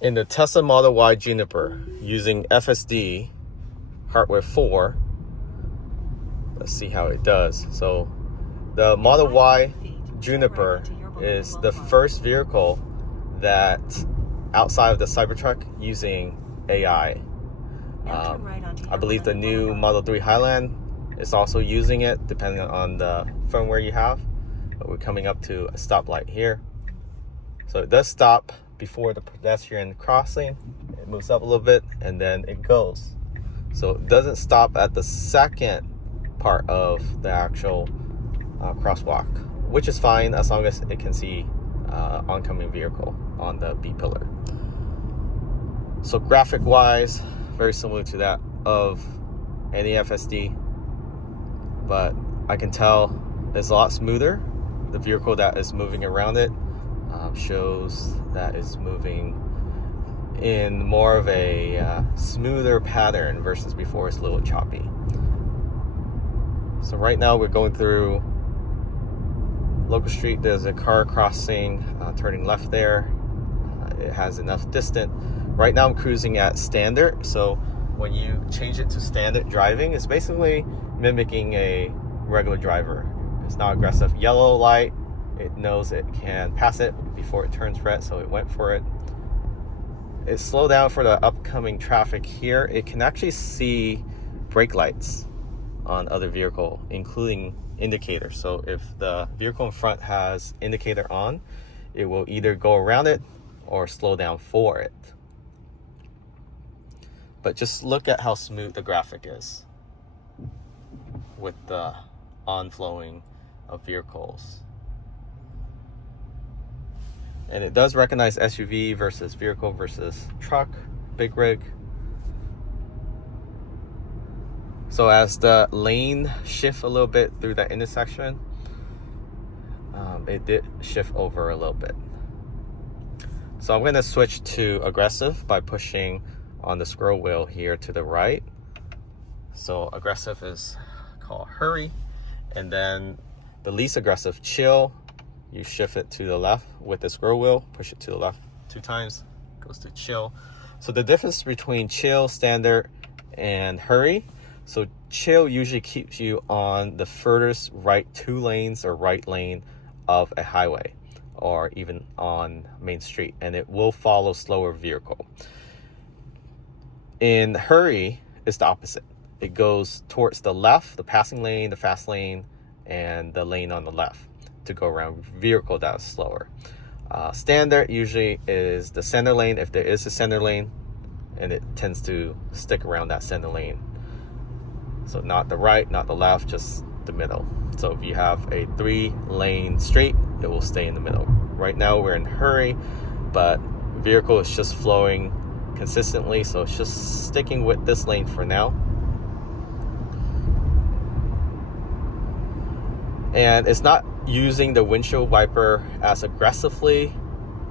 In the Tesla Model Y Juniper using FSD hardware 4, let's see how it does. So the Model Y Juniper is the first vehicle that outside of the Cybertruck using AI. I believe the new Model 3 Highland is also using it, depending on the firmware you have. But we're coming up to a stoplight here. So it does stop before the pedestrian crossing. It moves up a little bit and then it goes. So it doesn't stop at the second part of the actual crosswalk, which is fine as long as it can see oncoming vehicle on the B pillar. So graphic wise, very similar to that of any FSD, but I can tell it's a lot smoother. The vehicle that is moving around it shows that it's moving in more of a smoother pattern versus before it's a little choppy. So right now we're going through Local Street. There's a car crossing, turning left there. It has enough distance. Right now I'm cruising at standard. So when you change it to standard driving, it's basically mimicking a regular driver. It's not aggressive. Yellow light, it knows it can pass it before it turns red, so it went for it. It slowed down for the upcoming traffic here. It can actually see brake lights on other vehicle, including indicators. So if the vehicle in front has indicator on, it will either go around it or slow down for it. But just look at how smooth the graphic is with the on-flowing of vehicles. And it does recognize SUV versus vehicle versus truck, big rig. So as the lane shift a little bit through that intersection, it did shift over a little bit. So I'm going to switch to aggressive by pushing on the scroll wheel here to the right. So aggressive is called hurry, and then the least aggressive, chill, you shift it to the left with the scroll wheel, push it to the left 2 times, goes to chill. So the difference between chill, standard, and hurry. So chill usually keeps you on the furthest right 2 lanes or right lane of a highway or even on Main Street, and it will follow slower vehicle. In hurry, it's the opposite. It goes towards the left, the passing lane, the fast lane, and the lane on the left to go around vehicle that is slower. Standard usually is the center lane if there is a center lane, and it tends to stick around that center lane. So not the right, not the left, just the middle. So if you have a 3-lane street, it will stay in the middle. Right now we're in hurry, but vehicle is just flowing consistently, so it's just sticking with this lane for now. And it's not using the windshield wiper as aggressively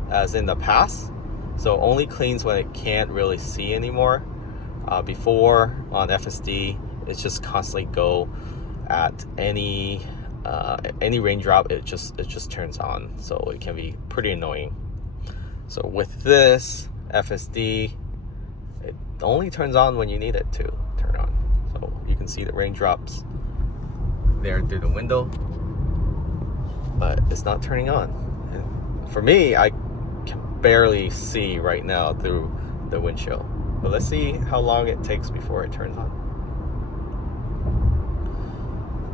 as in the past, so only cleans when it can't really see anymore. Before on FSD, it's just constantly go at any raindrop. It just turns on, so it can be pretty annoying. So with this FSD, it only turns on when you need it to turn on. So you can see the raindrops there through the window, but it's not turning on. And for me, I can barely see right now through the windshield. But let's see how long it takes before it turns on.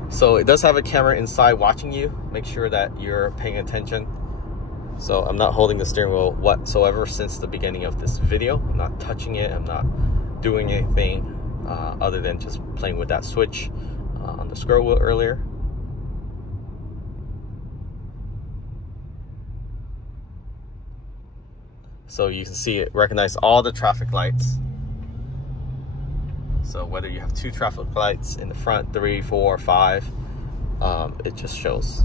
So it does have a camera inside watching you. Make sure that you're paying attention. So I'm not holding the steering wheel whatsoever since the beginning of this video. I'm not touching it. I'm not doing anything other than just playing with that switch on the scroll wheel earlier. So you can see it recognize all the traffic lights. So whether you have 2 traffic lights in the front, 3, 4, 5, it just shows.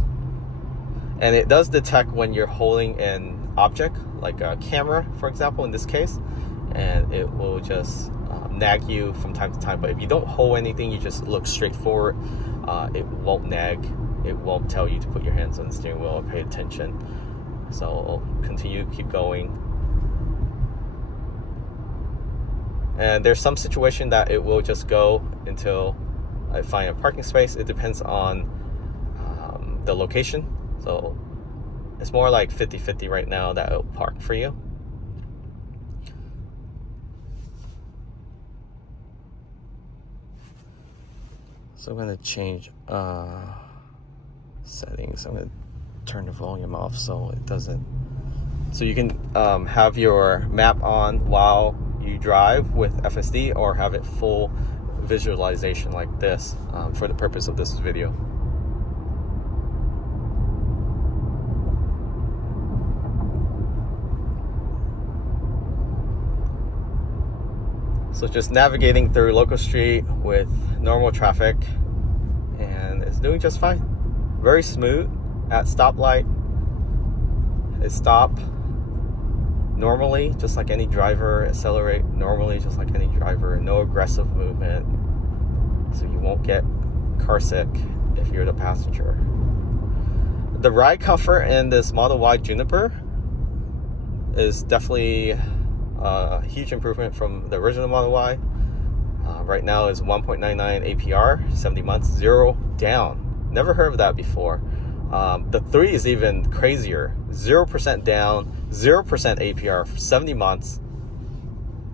And it does detect when you're holding an object, like a camera, for example, in this case, and it will just nag you from time to time. But if you don't hold anything, you just look straight forward, it won't nag. It won't tell you to put your hands on the steering wheel or pay attention. So continue, keep going. And there's some situation that it will just go until I find a parking space. It depends on the location. So it's more like 50-50 right now that it'll park for you. So I'm going to change settings. I'm going to turn the volume off so it doesn't. So you can have your map on while you drive with FSD, or have it full visualization like this for the purpose of this video. So just navigating through local street with normal traffic, and it's doing just fine. Very smooth. At stoplight, it stop normally, just like any driver. Accelerate normally, just like any driver. No aggressive movement, so you won't get car sick if you're the passenger. The ride comfort in this Model Y Juniper is definitely a huge improvement from the original Model Y. Right now is 1.99 APR, 70 months, 0 down. Never heard of that before. The 3 is even crazier. 0% down, 0% APR for 70 months.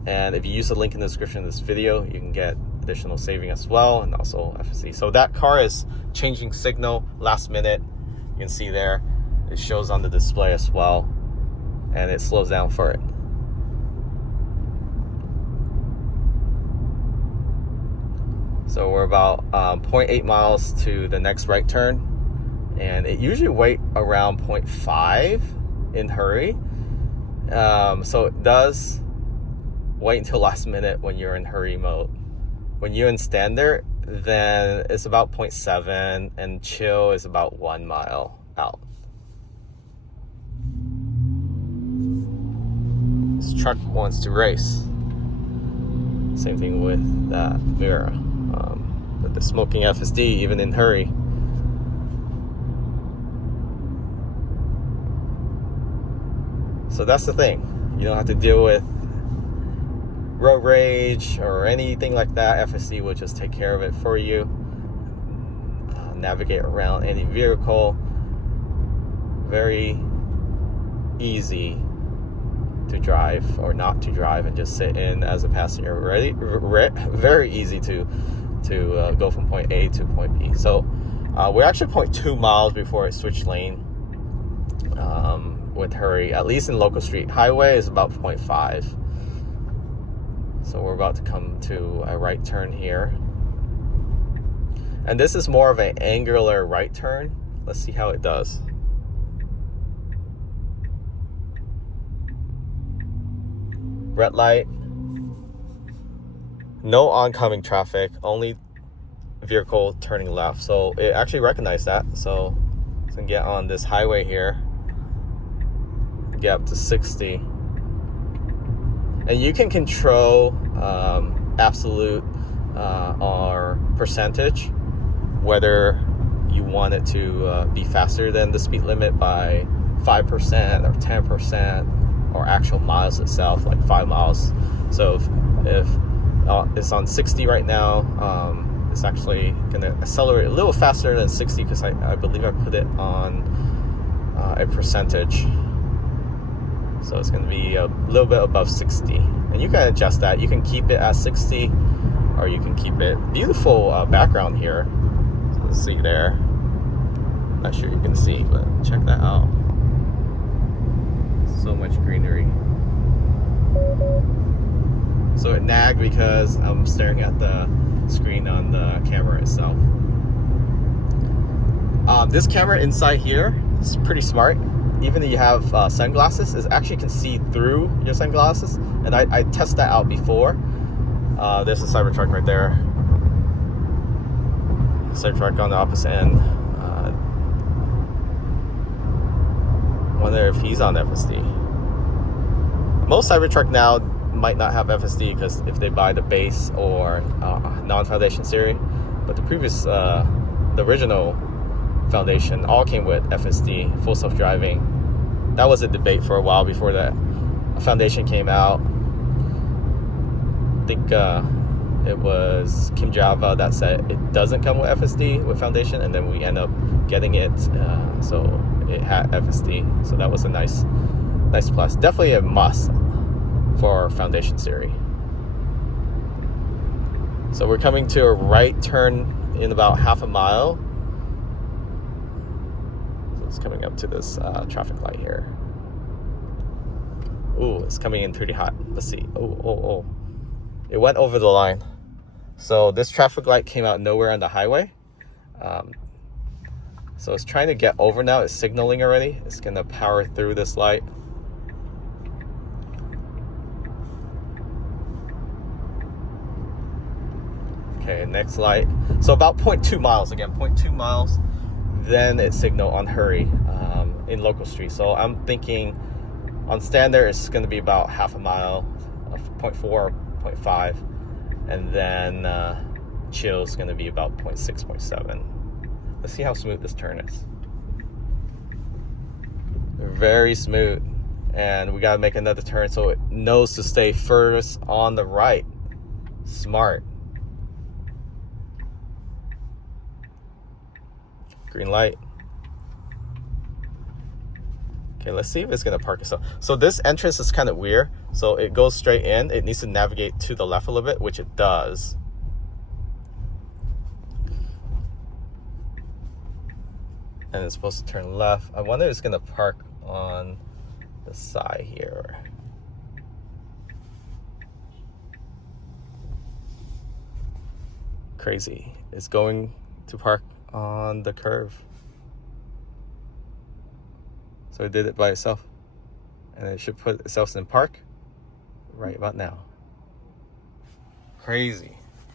And if you use the link in the description of this video, you can get additional saving as well, and also FSD. So that car is changing signal last minute. You can see there, it shows on the display as well, and it slows down for it. So we're about 0.8 miles to the next right turn. And it usually wait around 0.5 in hurry. So it does wait until last minute when you're in hurry mode. When you're in standard, then it's about 0.7, and chill is about 1 mile out. This truck wants to race. Same thing with that Vera. With the smoking FSD, even in hurry. So that's the thing. You don't have to deal with road rage or anything like that. FSD will just take care of it for you. Navigate around any vehicle. Very easy to drive or not to drive, and just sit in as a passenger. Very easy to go from point A to point B. So we're actually 0.2 miles before it switched lane. With hurry, at least in local street. Highway is about 0.5. So we're about to come to a right turn here, and this is more of an angular right turn. Let's see how it does. Red light, no oncoming traffic, only vehicle turning left. So it actually recognized that. So it's gonna get on this highway here, get up to 60, and you can control absolute or percentage, whether you want it to be faster than the speed limit by 5% or 10%, or actual miles itself, like 5 miles. So if it's on 60 right now, it's actually gonna accelerate a little faster than 60, because I believe I put it on a percentage. So it's going to be a little bit above 60. And you can adjust that. You can keep it at 60, or you can keep it. Beautiful background here. So let's see there. Not sure you can see, but check that out. So much greenery. So it nagged because I'm staring at the screen on the camera itself. This camera inside here is pretty smart. Even if you have sunglasses, it actually can see through your sunglasses. And I tested that out before. There's a Cybertruck right there. Cybertruck on the opposite end. Wonder if he's on FSD. Most Cybertruck now might not have FSD, because if they buy the base or non-foundation series. But the previous, the original foundation all came with FSD, full self-driving. That was a debate for a while before that foundation came out. think it was Kim Java that said it doesn't come with FSD with foundation, and then we end up getting it, so it had FSD. So that was a nice plus. Definitely a must for foundation series. So we're coming to a right turn in about half a mile. So it's coming up to this traffic light here. Ooh, it's coming in pretty hot. Let's see. Oh. It went over the line. So this traffic light came out nowhere on the highway. So it's trying to get over now. It's signaling already. It's going to power through this light. Okay, next light. So about 0.2 miles. Again, 0.2 miles. Then it signal on hurry in local street. So I'm thinking on standard, it's going to be about half a mile, 0.4, 0.5. And then chill is going to be about 0.6, 0.7. Let's see how smooth this turn is. Very smooth. And we got to make another turn so it knows to stay first on the right. Smart. Green light. Okay, let's see if it's going to park itself. So this entrance is kind of weird. So it goes straight in. It needs to navigate to the left a little bit, which it does. And it's supposed to turn left. I wonder if it's going to park on the side here. Crazy. It's going to park on the curve. So it did it by itself. And it should put itself in park right about now. Crazy.